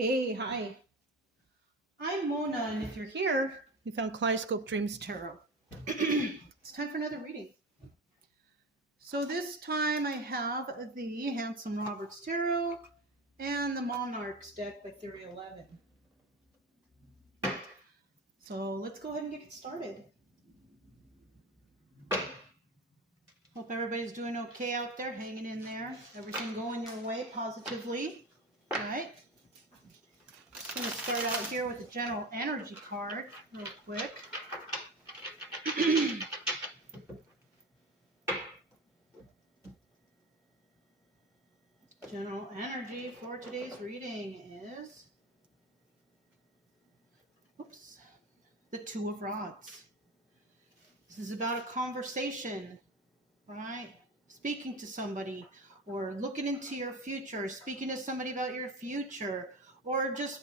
Hey, hi. I'm Mona, and if you're here, you found Kaleidoscope Dreams Tarot. It's time for another reading. So this time I have the Handsome Roberts Tarot and the Monarchs deck by Theory 11. So let's go ahead and get started. Hope everybody's doing okay out there, hanging in there. Everything going your way positively, all right? Just going to start out here with the General Energy card real quick. General energy for today's reading is, the Two of Rods. This is about a conversation, right? Speaking to somebody, or looking into your future, speaking to somebody about your future, or just,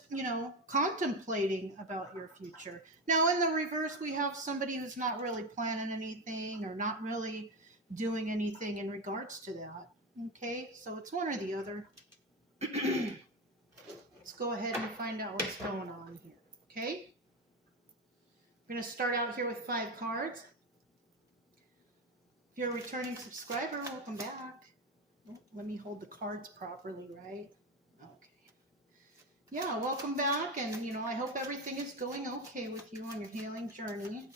contemplating about your future. Now, in the reverse, we have somebody who's not really planning anything or not really doing anything in regards to that. Okay, so it's one or the other. Let's go ahead and find out what's going on here, okay? We're going to start out here with 5 cards. If you're a returning subscriber, welcome back. Oh, let me hold the cards properly, right? Okay. Yeah, welcome back, and, I hope everything is going okay with you on your healing journey.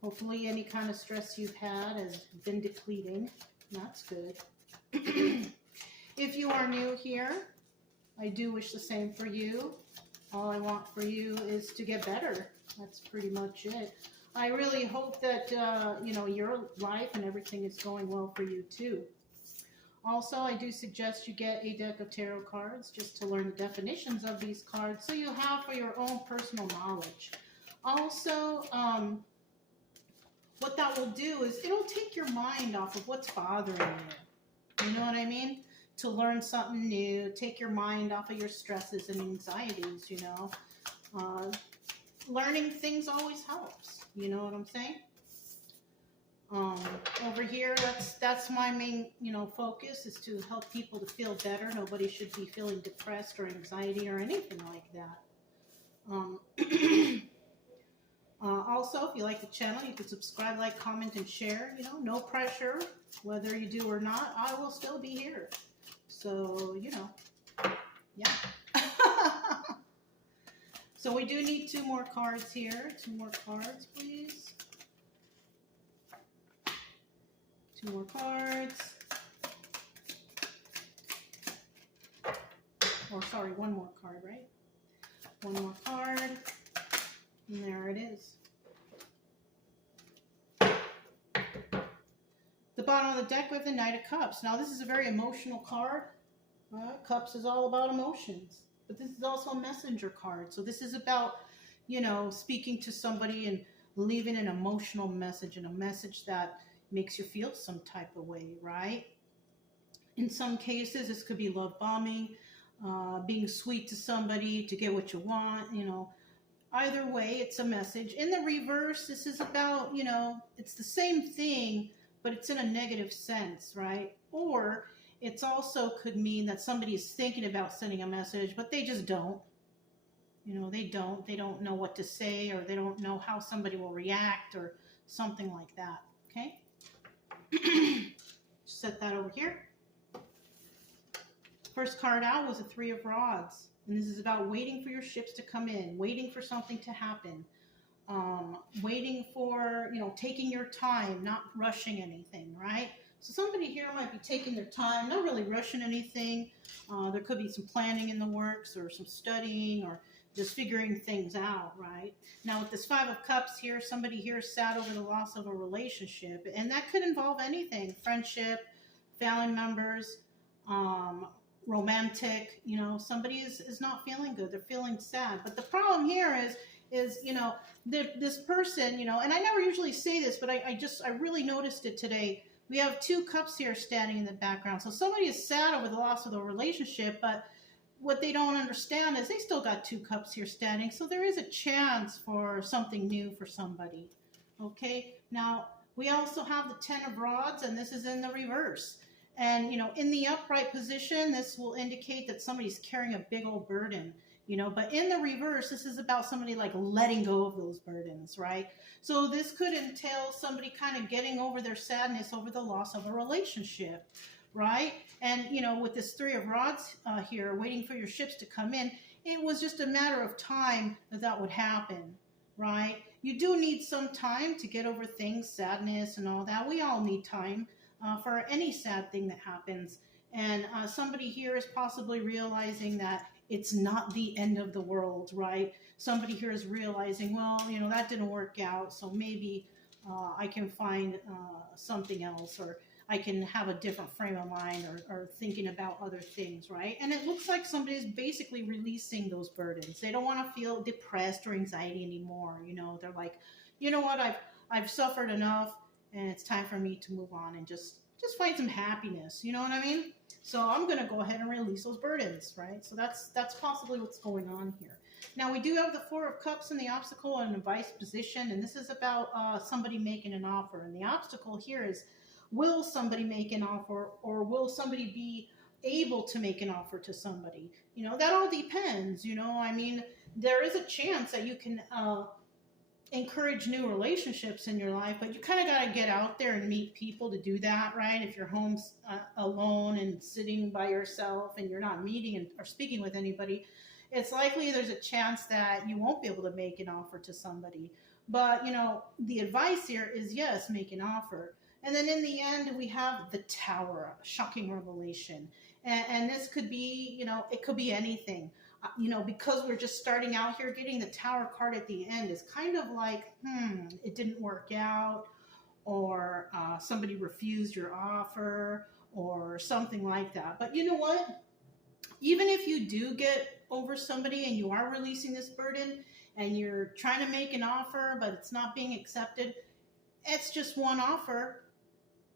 Hopefully any kind of stress you've had has been depleting. That's good. If you are new here, I do wish the same for you. All I want for you is to get better. That's pretty much it. I really hope that, your life and everything is going well for you too. Also, I do suggest you get a deck of tarot cards just to learn the definitions of these cards so you have for your own personal knowledge. Also, what that will do is it'll take your mind off of what's bothering you. You know what I mean? To learn something new, take your mind off of your stresses and anxieties, Learning things always helps. You know what I'm saying? Over here, that's my main, focus is to help people to feel better. Nobody should be feeling depressed or anxiety or anything like that. Also, if you like the channel, you can subscribe, like, comment, and share. No pressure. Whether you do or not, I will still be here. So, yeah. So we do need 2 more cards here. 2 more cards, please. 2 more cards. Or, sorry, 1 more card, right? 1 more card. And there it is. The bottom of the deck, we have the Knight of Cups. Now, this is a very emotional card. Cups is all about emotions. But this is also a messenger card. So this is about, speaking to somebody and leaving an emotional message, and a message that makes you feel some type of way, right? In some cases, this could be love bombing, being sweet to somebody to get what you want, Either way, it's a message. In the reverse, this is about, it's the same thing, but it's in a negative sense, right? Or it's also could mean that somebody is thinking about sending a message, but they just don't. They don't know what to say, or they don't know how somebody will react, or something like that, okay? Set that over here. First card out was a 3 of Rods. And this is about waiting for your ships to come in, waiting for something to happen, waiting for, taking your time, not rushing anything, right? So somebody here might be taking their time, not really rushing anything. There could be some planning in the works, or some studying, or just figuring things out, right? Now with this 5 of Cups here, somebody here is sad over the loss of a relationship. And that could involve anything: friendship, family members, romantic, somebody is not feeling good. They're feeling sad. But the problem here is this person, and I never usually say this, but I really noticed it today. We have 2 cups here standing in the background. So somebody is sad over the loss of the relationship, but what they don't understand is they still got 2 cups here standing. So there is a chance for something new for somebody. Okay. Now we also have the 10 of Rods, and this is in the reverse. And, in the upright position, this will indicate that somebody's carrying a big old burden. but in the reverse, this is about somebody like letting go of those burdens, right? So this could entail somebody kind of getting over their sadness over the loss of a relationship, right? And, with this Three of Rods here, waiting for your ships to come in, it was just a matter of time that would happen, right? You do need some time to get over things, sadness and all that. We all need time for any sad thing that happens. And somebody here is possibly realizing that it's not the end of the world, right? Somebody here is realizing, well, that didn't work out, so maybe I can find something else, or I can have a different frame of mind, or thinking about other things, right? And it looks like somebody's basically releasing those burdens. They don't want to feel depressed or anxiety anymore. They're like, you know what, I've suffered enough, and it's time for me to move on and just find some happiness. You know what I mean? So I'm going to go ahead and release those burdens, right? So that's possibly what's going on here. Now, we do have the Four of Cups in the obstacle and a vice position, and this is about somebody making an offer. And the obstacle here is, will somebody make an offer, or will somebody be able to make an offer to somebody? That all depends. There is a chance that you can encourage new relationships in your life, but you kind of got to get out there and meet people to do that, right? If you're home alone and sitting by yourself and you're not meeting or speaking with anybody, it's likely there's a chance that you won't be able to make an offer to somebody. But, the advice here is, yes, make an offer. And then in the end, we have the Tower, a shocking revelation. And this could be, it could be anything. Because we're just starting out here, getting the Tower card at the end is kind of like, it didn't work out, or somebody refused your offer, or something like that. But you know what? Even if you do get over somebody and you are releasing this burden and you're trying to make an offer, but it's not being accepted, it's just one offer.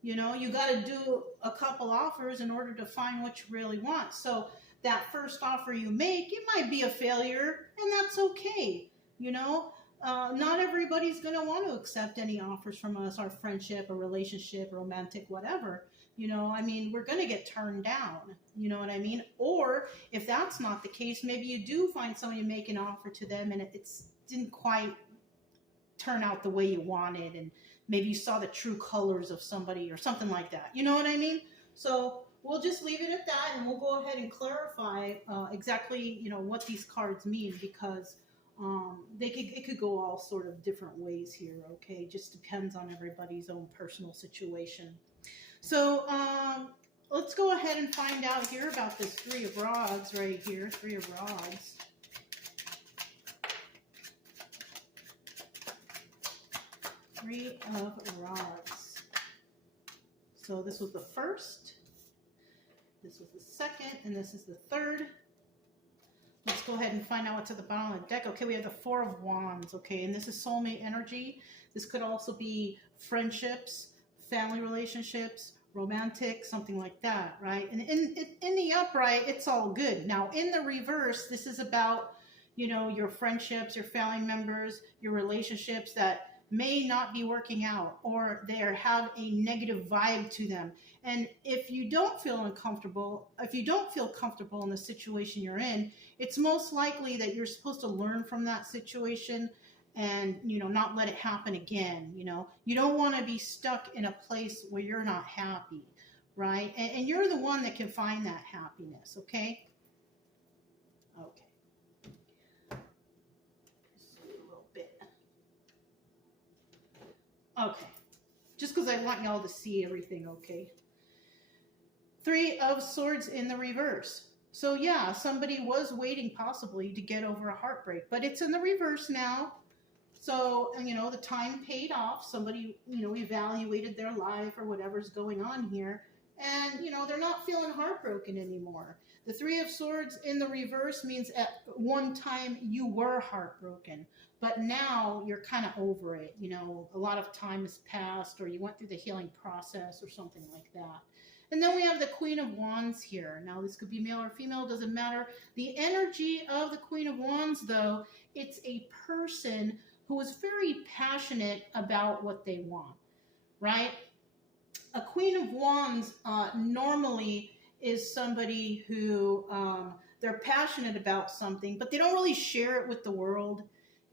You got to do a couple offers in order to find what you really want. So that first offer you make, it might be a failure, and that's okay. Not everybody's going to want to accept any offers from us, our friendship, a relationship, romantic, whatever. We're going to get turned down. You know what I mean? Or if that's not the case, maybe you do find somebody to make an offer to them, and it didn't quite turn out the way you wanted, and maybe you saw the true colors of somebody or something like that. You know what I mean? So we'll just leave it at that, and we'll go ahead and clarify exactly, what these cards mean, because it could go all sort of different ways here, okay? Just depends on everybody's own personal situation. So let's go ahead and find out here about this Three of Rods right here, Three of Rods. Three of Rods. So this was the first, this was the second, and this is the third. Let's go ahead and find out what's at the bottom of the deck. Okay, we have the Four of Wands, okay, and this is soulmate energy. This could also be friendships, family relationships, romantic, something like that, right? And in the upright, it's all good. Now, in the reverse, this is about, your friendships, your family members, your relationships that may not be working out, or they have a negative vibe to them. And if you don't feel comfortable in the situation you're in, it's most likely that you're supposed to learn from that situation and, not let it happen again. You don't want to be stuck in a place where you're not happy, right? And you're the one that can find that happiness, okay? Okay. Okay, just because I want y'all to see everything, okay? Three of Swords in the reverse. So yeah, somebody was waiting possibly to get over a heartbreak, but it's in the reverse now. So, the time paid off. Somebody, evaluated their life or whatever's going on here. And, they're not feeling heartbroken anymore. The Three of Swords in the reverse means at one time you were heartbroken, but now you're kind of over it. A lot of time has passed, or you went through the healing process or something like that. And then we have the Queen of Wands here. Now, this could be male or female, doesn't matter. The energy of the Queen of Wands, though, it's a person who is very passionate about what they want, right? A Queen of Wands normally is somebody who they're passionate about something, but they don't really share it with the world.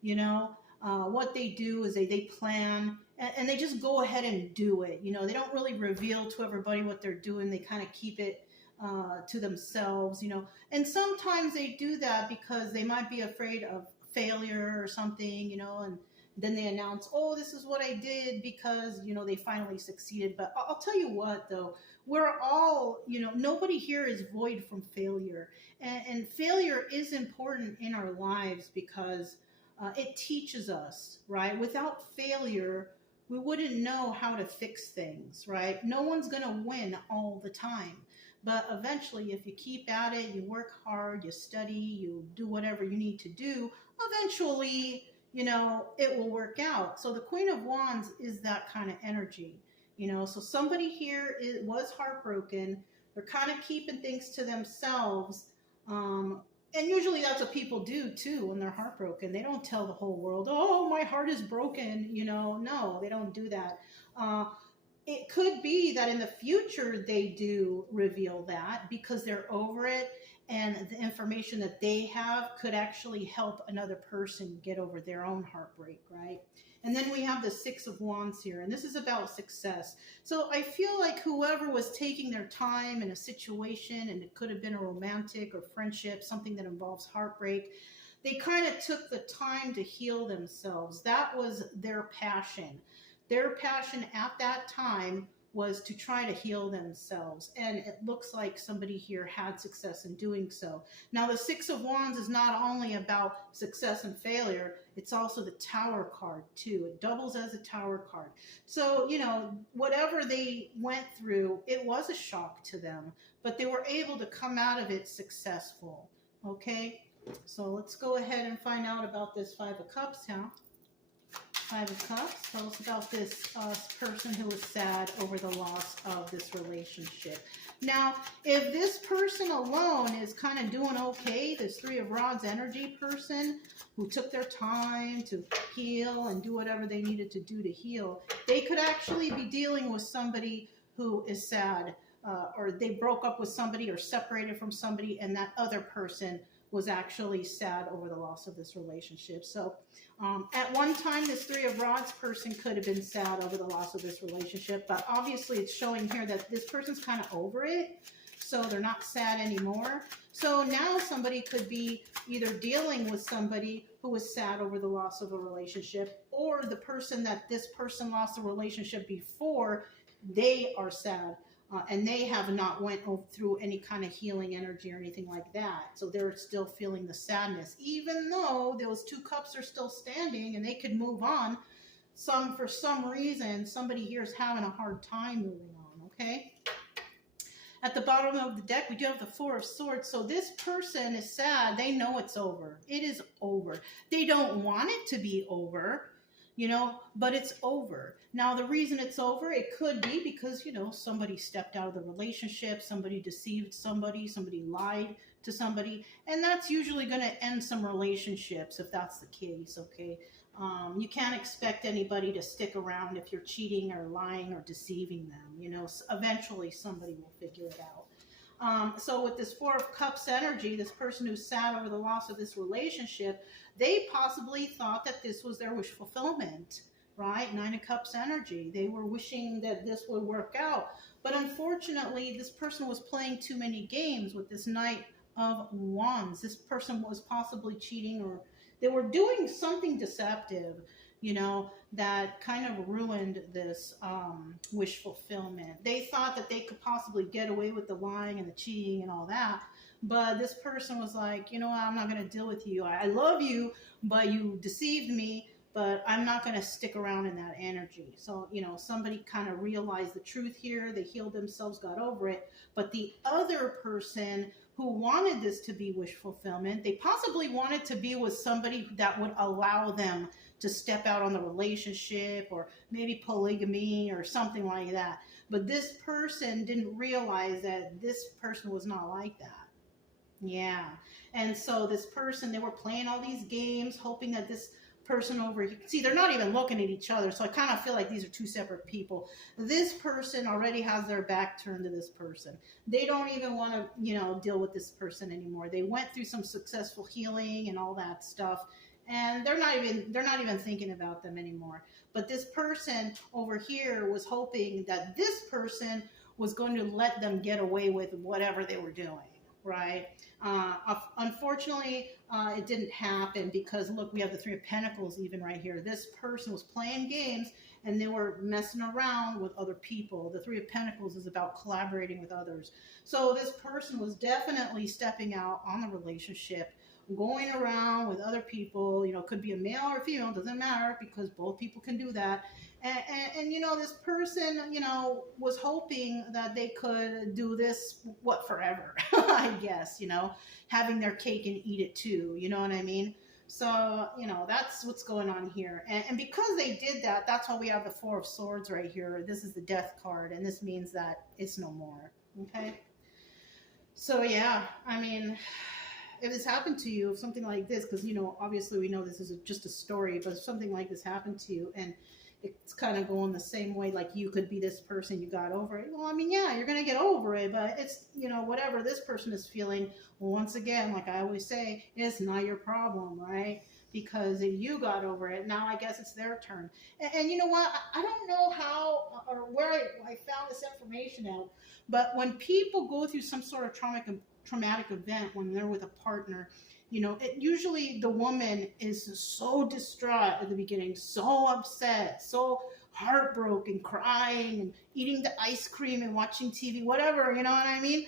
You know, what they do is they plan, and they just go ahead and do it. You know, they don't really reveal to everybody what they're doing. They kind of keep it to themselves, you know. And sometimes they do that because they might be afraid of failure or something, you know, and then they announce, oh, this is what I did because, you know, they finally succeeded. But I'll tell you what, though, we're all, you know, nobody here is void from failure. And failure is important in our lives because it teaches us, right? Without failure, we wouldn't know how to fix things, right? No one's going to win all the time. But eventually, if you keep at it, you work hard, you study, you do whatever you need to do, eventually, you know, it will work out. So the Queen of Wands is that kind of energy, you know. So somebody here was heartbroken. They're kind of keeping things to themselves. And usually that's what people do too when they're heartbroken. They don't tell the whole world, oh, my heart is broken, you know. No, they don't do that. It could be that in the future they do reveal that because they're over it, and the information that they have could actually help another person get over their own heartbreak, right? And then we have the Six of Wands here, and this is about success. So I feel like whoever was taking their time in a situation, and it could have been a romantic or friendship, something that involves heartbreak, they kind of took the time to heal themselves. That was their passion. Their passion at that time was to try to heal themselves. And it looks like somebody here had success in doing so. Now, the Six of Wands is not only about success and failure, it's also the Tower card too. It doubles as a Tower card. So, you know, whatever they went through, it was a shock to them, but they were able to come out of it successful. Okay? So let's go ahead and find out about this Five of Cups now. Five of Cups, tell us about this person who is sad over the loss of this relationship. Now, if this person alone is kind of doing okay, this Three of Rods energy person who took their time to heal and do whatever they needed to do to heal, they could actually be dealing with somebody who is sad, or they broke up with somebody or separated from somebody, and that other person was actually sad over the loss of this relationship. So at one time, this Three of Rods person could have been sad over the loss of this relationship, but obviously it's showing here that this person's kind of over it, so they're not sad anymore. So now somebody could be either dealing with somebody who was sad over the loss of a relationship, or the person that this person lost a relationship before, they are sad. And they have not went through any kind of healing energy or anything like that. So they're still feeling the sadness, even though those two cups are still standing and they could move on. For some reason, somebody here is having a hard time moving on, okay? At the bottom of the deck, we do have the Four of Swords. So this person is sad. They know it's over. It is over. They don't want it to be over, you know, but it's over. Now, the reason it's over, it could be because, you know, somebody stepped out of the relationship, somebody deceived somebody, somebody lied to somebody, and that's usually going to end some relationships if that's the case, okay? You can't expect anybody to stick around if you're cheating or lying or deceiving them, you know. Eventually somebody will figure it out. So with this Four of Cups energy, this person who's sad over the loss of this relationship, they possibly thought that this was their wish fulfillment, right? Nine of Cups energy. They were wishing that this would work out. But unfortunately, this person was playing too many games with this Knight of Wands. This person was possibly cheating, or they were doing something deceptive, you know, that kind of ruined this wish fulfillment. They thought that they could possibly get away with the lying and the cheating and all that. But this person was like, you know, I'm not going to deal with you. I love you, but you deceived me, but I'm not going to stick around in that energy. So, you know, somebody kind of realized the truth here. They healed themselves, got over it. But the other person who wanted this to be wish fulfillment, they possibly wanted to be with somebody that would allow them to step out on the relationship, or maybe polygamy or something like that. But this person didn't realize that this person was not like that. Yeah. And so this person, they were playing all these games, hoping that this person over here, see, they're not even looking at each other. So I kind of feel like these are two separate people. This person already has their back turned to this person. They don't even want to, deal with this person anymore. They went through some successful healing and all that stuff, and they're not even thinking about them anymore. But this person over here was hoping that this person was going to let them get away with whatever they were doing, right? Unfortunately, it didn't happen, because look, we have the Three of Pentacles even right here. This person was playing games and they were messing around with other people. The Three of Pentacles is about collaborating with others. So this person was definitely stepping out on the relationship, going around with other people. Could be a male or a female, doesn't matter, because both people can do that. And this person, was hoping that they could do this, forever, I guess, having their cake and eat it too, you know what I mean? So, that's what's going on here. And because they did that, that's why we have the Four of Swords right here. This is the Death card, and this means that it's no more, okay? So, yeah, I mean, if this happened to you, if something like this, because, obviously we know this is just a story, but if something like this happened to you, and it's kind of going the same way, like you could be this person, you got over it. Well, I mean, yeah, you're going to get over it, but it's, whatever this person is feeling, once again, like I always say, it's not your problem, right? Because you got over it. Now I guess it's their turn. And you know what? I don't know how or where I found this information out, but when people go through some sort of traumatic event, when they're with a partner, usually the woman is so distraught at the beginning, so upset, so heartbroken, crying and eating the ice cream and watching TV, whatever, you know what I mean?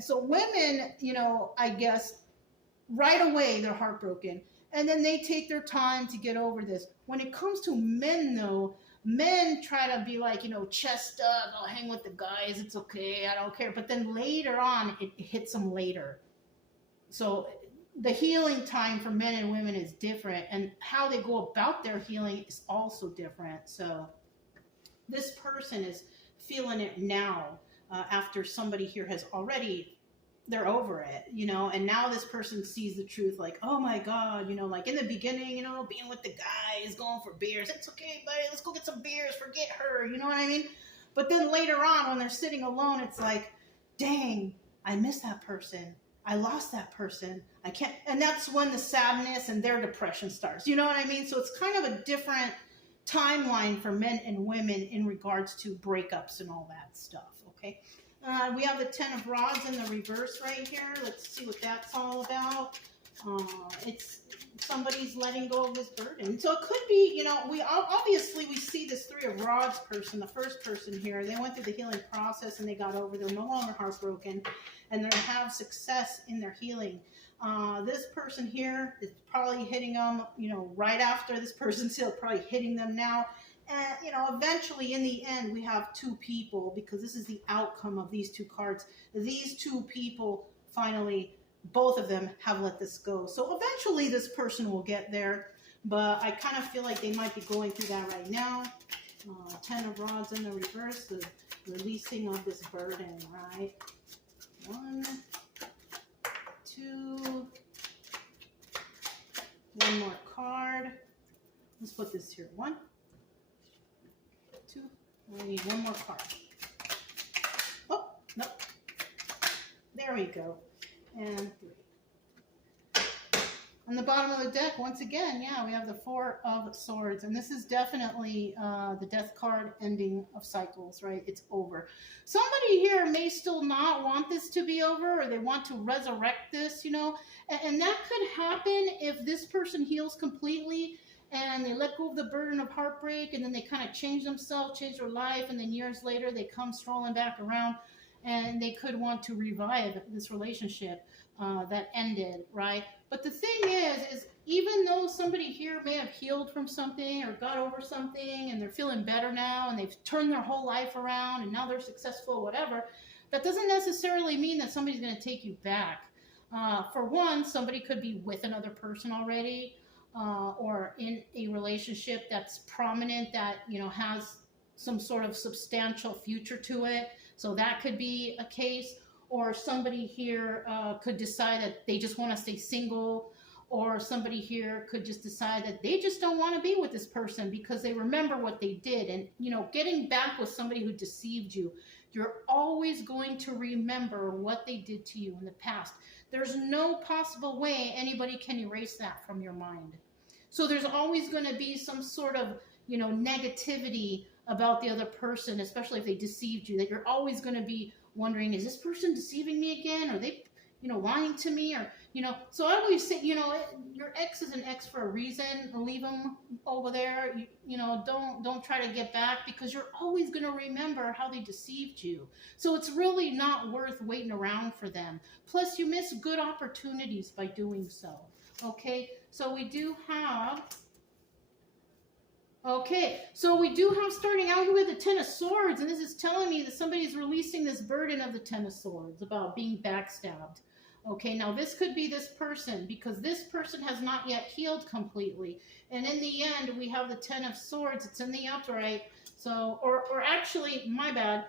So women, I guess right away they're heartbroken, and then they take their time to get over this. When it comes to men, though, men try to be like, chest up, I'll hang with the guys, it's okay, I don't care. But then later on, it hits them later. So the healing time for men and women is different, and how they go about their healing is also different. So this person is feeling it now, after somebody here has already, they're over it, and now this person sees the truth, like, oh my God, like in the beginning, being with the guys, going for beers, it's okay, buddy, let's go get some beers, forget her, you know what I mean? But then later on, when they're sitting alone, it's like, dang, I miss that person. I lost that person. I can't, and that's when the sadness and their depression starts. You know what I mean? So it's kind of a different timeline for men and women in regards to breakups and all that stuff, okay? We have the Ten of Rods in the reverse right here. Let's see what that's all about. It's somebody's letting go of this burden. So it could be, we see this Three of Rods person, the first person here. They went through the healing process and they got over. They're no longer heartbroken, and they have success in their healing. This person here is probably hitting them, right after this person's healed, probably hitting them now. And, eventually in the end, we have two people, because this is the outcome of these two cards. These two people finally, both of them have let this go. So eventually this person will get there, but I kind of feel like they might be going through that right now. Ten of Rods in the reverse, the releasing of this burden, right? 1, 2, one more card. Let's put this here. 1, 2, I need one more card. Oh, no. There we go. And 3. On the bottom of the deck, once again, yeah, we have the Four of Swords. And this is definitely the Death card, ending of cycles, right? It's over. Somebody here may still not want this to be over, or they want to resurrect this, And that could happen if this person heals completely and they let go of the burden of heartbreak, and then they kind of change themselves, change their life, and then years later they come strolling back around, and they could want to revive this relationship that ended, right? But the thing is even though somebody here may have healed from something or got over something and they're feeling better now and they've turned their whole life around and now they're successful, whatever, that doesn't necessarily mean that somebody's going to take you back. For one, somebody could be with another person already, or in a relationship that's prominent, that, has some sort of substantial future to it. So that could be a case. Or somebody here could decide that they just want to stay single, Or somebody here could just decide that they just don't want to be with this person because they remember what they did. And, you know, getting back with somebody who deceived you, you're always going to remember what they did to you in the past. There's no possible way anybody can erase that from your mind. So there's always going to be some sort of, you know, negativity about the other person, especially if they deceived you, that you're always going to be wondering, is this person deceiving me again? Are they, you know, lying to me? Or, you know, so I always say, you know, your ex is an ex for a reason. Leave them over there. You know, don't try to get back, because you're always going to remember how they deceived you. So it's really not worth waiting around for them. Plus, you miss good opportunities by doing so. Okay, so we do have... Okay, so we do have, starting out here with the Ten of Swords, and this is telling me that somebody's releasing this burden of the Ten of Swords about being backstabbed. Okay, now this could be this person, because this person has not yet healed completely. And in the end, we have the Ten of Swords. It's in the upright. So, or actually, my bad.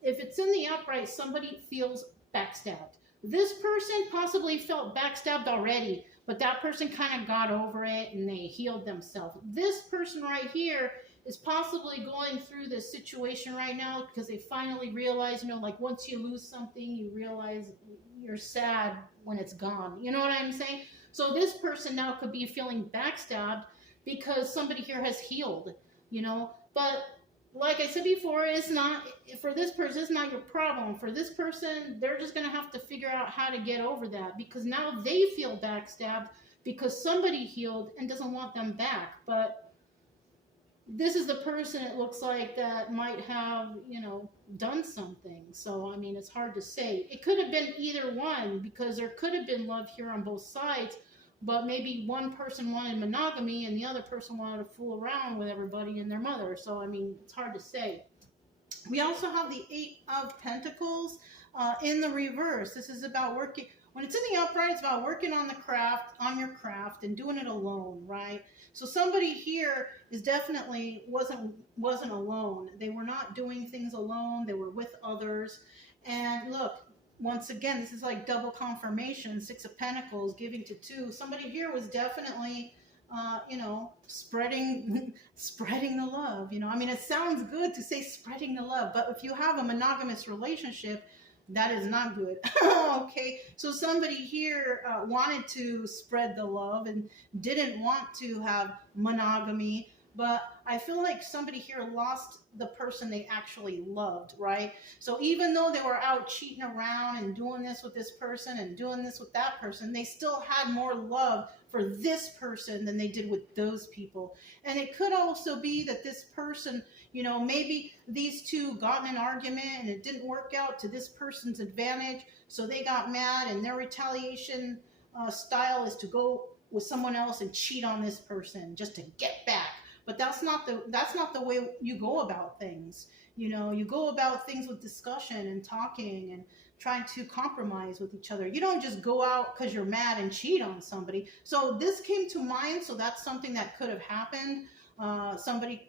If it's in the upright, somebody feels backstabbed. This person possibly felt backstabbed already, but that person kind of got over it and they healed themselves. This person right here is possibly going through this situation right now because they finally realize, you know, like once you lose something, you realize you're sad when it's gone. You know what I'm saying? So this person now could be feeling backstabbed because somebody here has healed, you know, but like I said before, it's not, for this person, it's not your problem. For this person, they're just going to have to figure out how to get over that, because now they feel backstabbed because somebody healed and doesn't want them back. But this is the person, it looks like, that might have, you know, done something. So, I mean, it's hard to say. It could have been either one, because there could have been love here on both sides. But maybe one person wanted monogamy and the other person wanted to fool around with everybody and their mother. So, I mean, it's hard to say. We also have the Eight of Pentacles in the reverse. This is about working. When it's in the upright, it's about working on the craft, on your craft, and doing it alone, right? So somebody here is definitely wasn't alone. They were not doing things alone. They were with others. And look, once again, this is like double confirmation. Six of Pentacles, giving to two. Somebody here was definitely, you know, spreading the love. You know, I mean, it sounds good to say spreading the love, but if you have a monogamous relationship, that is not good. Okay, so somebody here wanted to spread the love and didn't want to have monogamy. But I feel like somebody here lost the person they actually loved, right? So even though they were out cheating around and doing this with this person and doing this with that person, they still had more love for this person than they did with those people. And it could also be that this person, you know, maybe these two got in an argument and it didn't work out to this person's advantage, so they got mad, and their retaliation style is to go with someone else and cheat on this person just to get back. But that's not the way you go about things. You know, you go about things with discussion and talking and trying to compromise with each other. You don't just go out because you're mad and cheat on somebody. So this came to mind, so that's something that could have happened.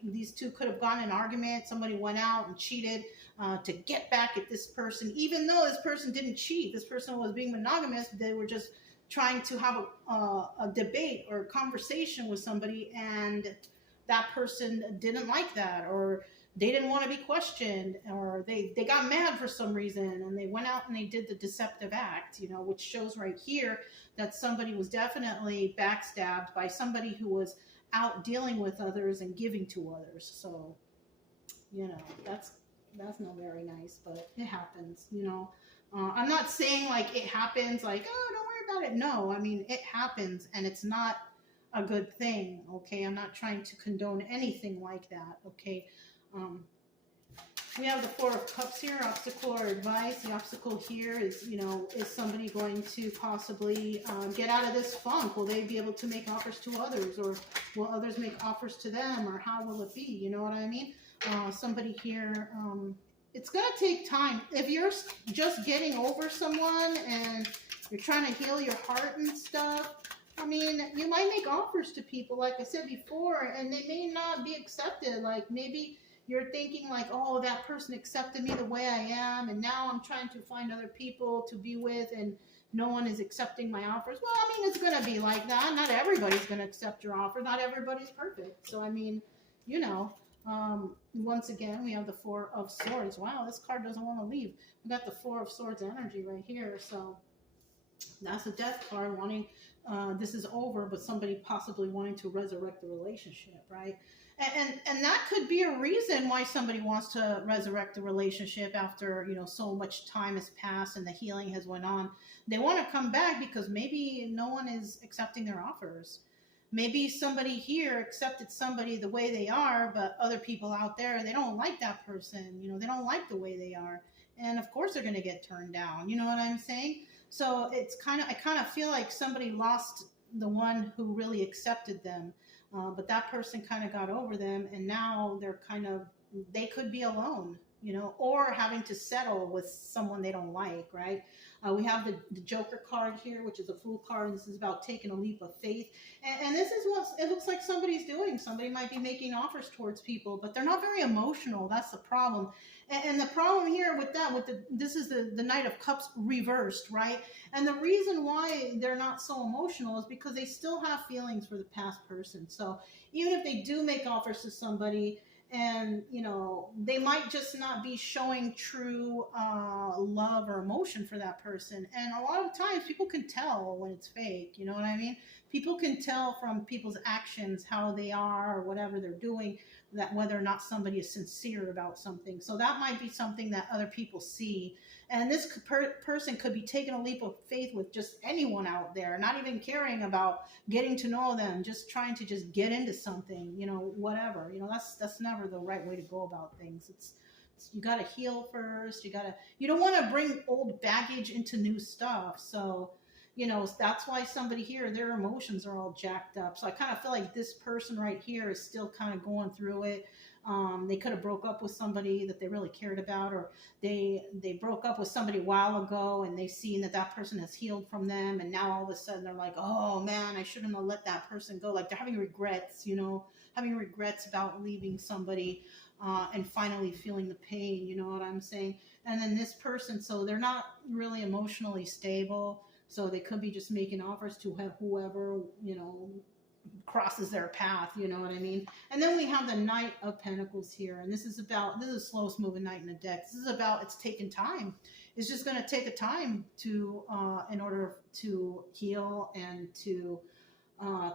These two could have gone in an argument. Somebody went out and cheated to get back at this person, even though this person didn't cheat. This person was being monogamous. They were just trying to have a debate or a conversation with somebody, and that person didn't like that, or they didn't want to be questioned, or they got mad for some reason, and they went out and they did the deceptive act, you know, which shows right here that somebody was definitely backstabbed by somebody who was out dealing with others and giving to others. So, you know, that's not very nice, but it happens, you know. I'm not saying like it happens like, oh, don't worry about it. No, I mean, it happens, and it's not a good thing. Okay, I'm not trying to condone anything like that. Okay, we have the Four of Cups here, obstacle or advice. The obstacle here is, you know, is somebody going to possibly get out of this funk? Will they be able to make offers to others, or will others make offers to them, or how will it be? You know what I mean? Somebody here, it's going to take time. If you're just getting over someone and you're trying to heal your heart and stuff, I mean, you might make offers to people, like I said before, and they may not be accepted. Like, maybe you're thinking like, oh, that person accepted me the way I am, and now I'm trying to find other people to be with, and no one is accepting my offers. Well, I mean, it's going to be like that. Not everybody's going to accept your offer. Not everybody's perfect. So, I mean, you know, once again, we have the Four of Swords. Wow, this card doesn't want to leave. We got the Four of Swords energy right here. So that's a death card wanting, this is over, but somebody possibly wanting to resurrect the relationship, right? And that could be a reason why somebody wants to resurrect the relationship after, you know, so much time has passed and the healing has went on. They want to come back because maybe no one is accepting their offers. Maybe somebody here accepted somebody the way they are, but other people out there, they don't like that person. You know, they don't like the way they are. And of course they're going to get turned down. You know what I'm saying? So it's I kind of feel like somebody lost the one who really accepted them. But that person kind of got over them, and now they could be alone, you know, or having to settle with someone they don't like, right? We have the Joker card here, which is a Fool card, and this is about taking a leap of faith. And this is what it looks like somebody's doing. Somebody might be making offers towards people, but they're not very emotional. That's the problem. And the problem here with that, this is the Knight of Cups reversed, right? And the reason why they're not so emotional is because they still have feelings for the past person. So even if they do make offers to somebody, and, you know, they might just not be showing true love or emotion for that person. And a lot of times people can tell when it's fake, you know what I mean? People can tell from people's actions how they are or whatever they're doing, that whether or not somebody is sincere about something. So that might be something that other people see. And this person could be taking a leap of faith with just anyone out there, not even caring about getting to know them, just trying to just get into something, you know, whatever. You know, that's never the right way to go about things. You got to heal first. You don't want to bring old baggage into new stuff. So, you know, that's why somebody here, their emotions are all jacked up. So I kind of feel like this person right here is still kind of going through it. They could have broke up with somebody that they really cared about, or they broke up with somebody a while ago and they've seen that person has healed from them, and now all of a sudden they're like, oh man, I shouldn't have let that person go. Like they're having regrets, you know, having regrets about leaving somebody and finally feeling the pain, you know what I'm saying? And then this person, so they're not really emotionally stable, so they could be just making offers to whoever, you know, crosses their path, you know what I mean? And then we have the Knight of Pentacles here, and this is the slowest moving knight in the deck. This is about, it's taking time. It's just going to take a time to in order to heal and to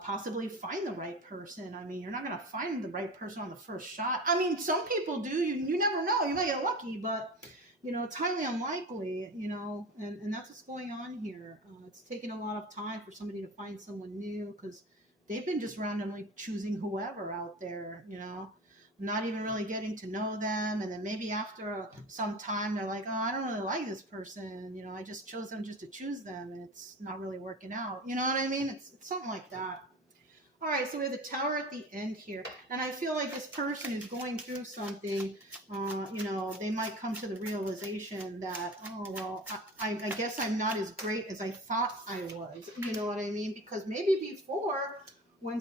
possibly find the right person. I mean, you're not going to find the right person on the first shot. I mean, some people do. You never know. You might get lucky, but you know, it's highly unlikely, you know, and that's what's going on here. It's taking a lot of time for somebody to find someone new, because they've been just randomly choosing whoever out there, you know, not even really getting to know them. And then maybe after some time, they're like, oh, I don't really like this person. You know, I just chose them just to choose them, and it's not really working out. You know what I mean? It's something like that. All right, so we have the Tower at the end here. And I feel like this person is going through something, you know, they might come to the realization that, oh, well, I guess I'm not as great as I thought I was. You know what I mean? Because maybe before, when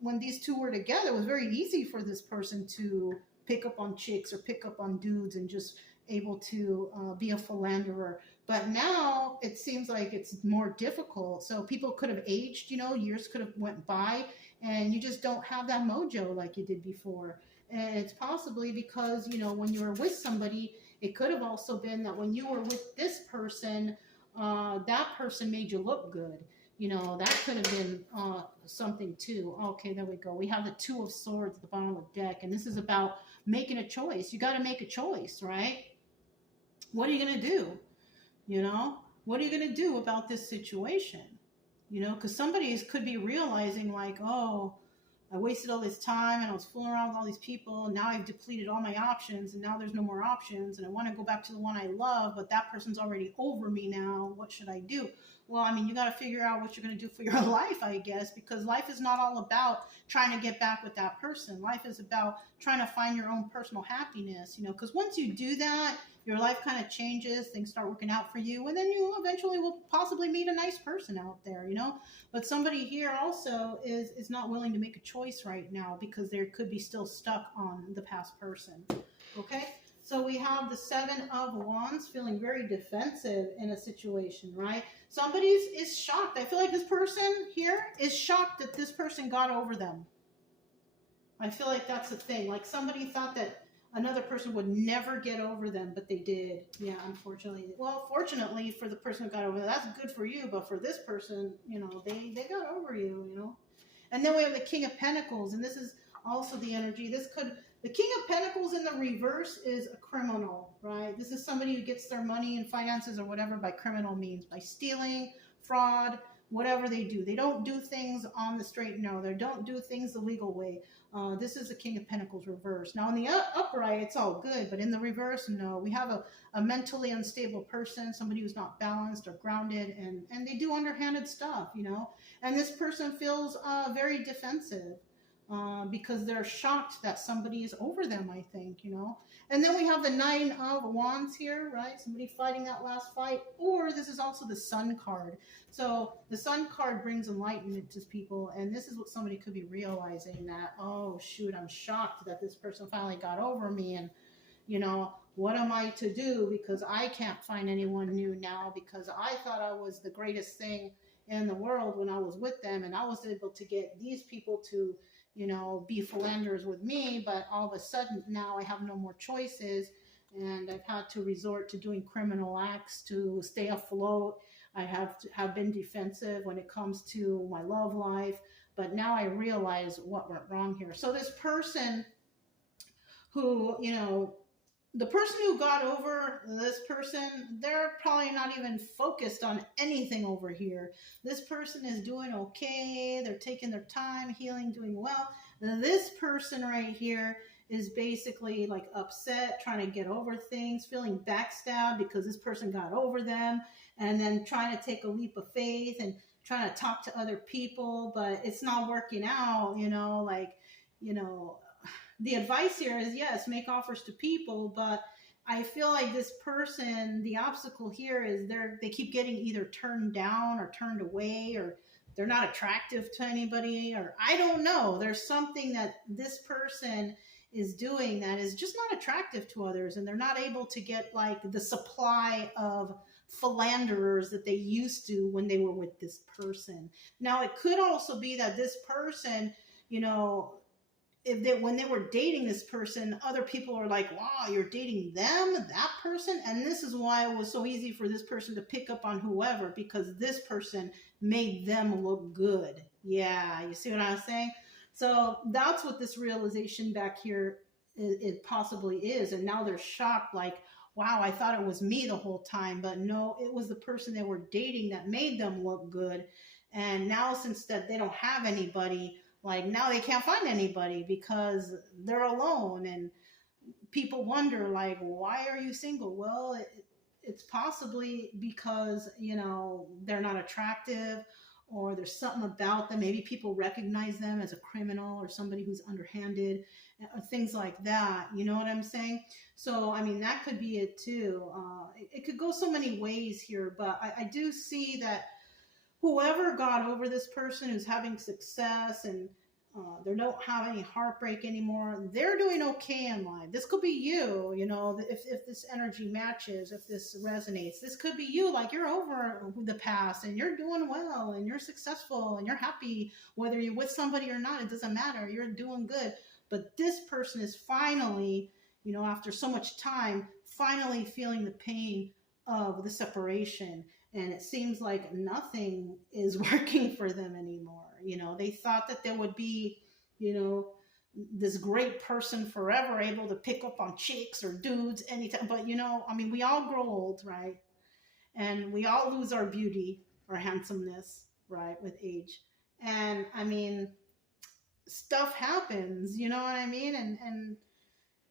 when these two were together, it was very easy for this person to pick up on chicks or pick up on dudes and just able to be a philanderer. But now it seems like it's more difficult. So people could have aged, you know, years could have went by, and you just don't have that mojo like you did before. And it's possibly because, you know, when you were with somebody, it could have also been that when you were with this person, that person made you look good. You know, that could have been something too. Okay, there we go. We have the Two of Swords at the bottom of the deck, and this is about making a choice. You got to make a choice, right? What are you going to do? You know, what are you going to do about this situation? You know, because somebody could be realizing like, oh, I wasted all this time and I was fooling around with all these people. And now I've depleted all my options, and now there's no more options. And I want to go back to the one I love, but that person's already over me now. What should I do? Well, I mean, you got to figure out what you're going to do for your life, I guess, because life is not all about trying to get back with that person. Life is about trying to find your own personal happiness, you know, because once you do that, your life kind of changes, things start working out for you, and then you eventually will possibly meet a nice person out there, you know. But somebody here also is not willing to make a choice right now because they could be still stuck on the past person. Okay, So we have the Seven of Wands feeling very defensive in a situation, right? Somebody is shocked. I feel like this person here is shocked that this person got over them. I feel like that's the thing. Like somebody thought that another person would never get over them, but they did. Yeah, unfortunately. Well, fortunately for the person who got over them, that's good for you. But for this person, you know, they got over you, you know. And then we have the King of Pentacles, and this is also the energy. The King of Pentacles in the reverse is a criminal, right? This is somebody who gets their money and finances or whatever by criminal means, by stealing, fraud, whatever they do. They don't do things on the straight and narrow. They don't do things the legal way. This is the King of Pentacles reverse. Now, in the upright, it's all good, but in the reverse, no. We have a mentally unstable person, somebody who's not balanced or grounded, and they do underhanded stuff, you know. And this person feels very defensive because they're shocked that somebody is over them, I think, you know. And then we have the Nine of Wands here, right? Somebody fighting that last fight. Or this is also the Sun card. So the Sun card brings enlightenment to people. And this is what somebody could be realizing, that, oh, shoot, I'm shocked that this person finally got over me. And, you know, what am I to do? Because I can't find anyone new now, because I thought I was the greatest thing in the world when I was with them. And I was able to get these people to, you know, be philanderers with me, but all of a sudden now I have no more choices, and I've had to resort to doing criminal acts to stay afloat. I have been defensive when it comes to my love life, but now I realize what went wrong here. So this person who, you know, the person who got over this person, they're probably not even focused on anything over here. This person is doing okay. They're taking their time, healing, doing well. This person right here is basically like upset, trying to get over things, feeling backstabbed because this person got over them, and then trying to take a leap of faith and trying to talk to other people, but it's not working out, you know, like, you know, the advice here is, yes, make offers to people, but I feel like this person, the obstacle here is they keep getting either turned down or turned away, or they're not attractive to anybody, or I don't know. There's something that this person is doing that is just not attractive to others, and they're not able to get like the supply of philanderers that they used to when they were with this person. Now, it could also be that this person, you know, when they were dating this person, other people are like, wow, you're dating them, that person? And this is why it was so easy for this person to pick up on whoever, because this person made them look good. Yeah, you see what I'm saying? So that's what this realization back here it possibly is. And now they're shocked, like, wow, I thought it was me the whole time, but no, it was the person they were dating that made them look good. And now, since that they don't have anybody, like now they can't find anybody because they're alone, and people wonder, like, why are you single? Well, it's possibly because, you know, they're not attractive, or there's something about them. Maybe people recognize them as a criminal or somebody who's underhanded, or things like that. You know what I'm saying? So, I mean, that could be it too. It could go so many ways here, but I do see that whoever got over this person who's having success, and they don't have any heartbreak anymore, they're doing okay in life. This could be you, you know, if this energy matches, if this resonates, this could be you. Like, you're over the past and you're doing well and you're successful and you're happy, whether you're with somebody or not, it doesn't matter. You're doing good. But this person is finally, you know, after so much time, finally feeling the pain of the separation. And it seems like nothing is working for them anymore. You know, they thought that there would be, you know, this great person forever, able to pick up on chicks or dudes anytime. But, you know, I mean, we all grow old, right? And we all lose our beauty, our handsomeness, right, with age. And, I mean, stuff happens, you know what I mean? And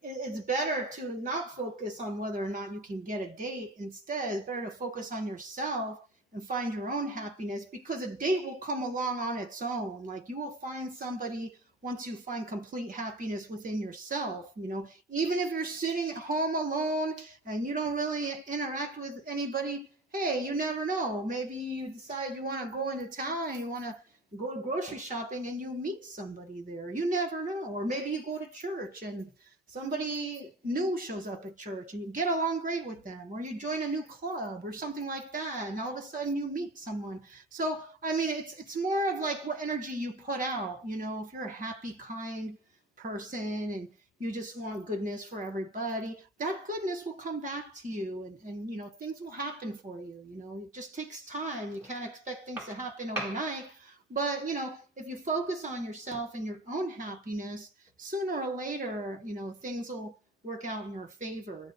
it's better to not focus on whether or not you can get a date. Instead, it's better to focus on yourself and find your own happiness, because a date will come along on its own. Like, you will find somebody once you find complete happiness within yourself. You know, even if you're sitting at home alone and you don't really interact with anybody, hey, you never know. Maybe you decide you want to go into town and you want to go grocery shopping and you meet somebody there. You never know. Or maybe you go to church and somebody new shows up at church and you get along great with them, or you join a new club or something like that, and all of a sudden you meet someone. So I mean, it's more of like what energy you put out. You know, if you're a happy, kind person and you just want goodness for everybody, that goodness will come back to you, and you know, things will happen for you. You know, it just takes time. You can't expect things to happen overnight. But you know, if you focus on yourself and your own happiness, sooner or later, you know, things will work out in your favor.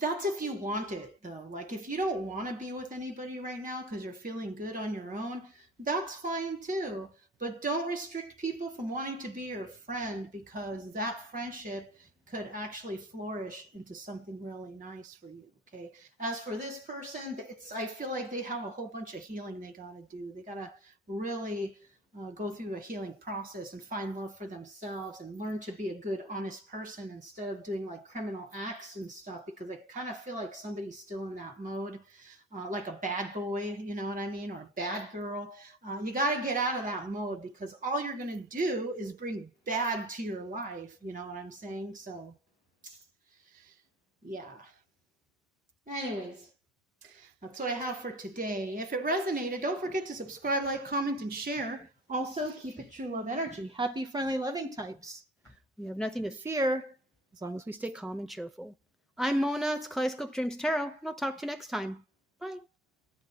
That's if you want it, though. Like, if you don't want to be with anybody right now because you're feeling good on your own, that's fine too. But don't restrict people from wanting to be your friend, because that friendship could actually flourish into something really nice for you. Okay. As for this person, I feel like they have a whole bunch of healing they got to do. They got to really go through a healing process and find love for themselves and learn to be a good, honest person instead of doing like criminal acts and stuff, because I kind of feel like somebody's still in that mode, like a bad boy, you know what I mean, or a bad girl. You got to get out of that mode, because all you're going to do is bring bad to your life, you know what I'm saying? So, yeah. Anyways, that's what I have for today. If it resonated, don't forget to subscribe, like, comment, and share. Also, keep it true love energy. Happy, friendly, loving types. We have nothing to fear as long as we stay calm and cheerful. I'm Mona. It's Kaleidoscope Dreams Tarot, and I'll talk to you next time. Bye.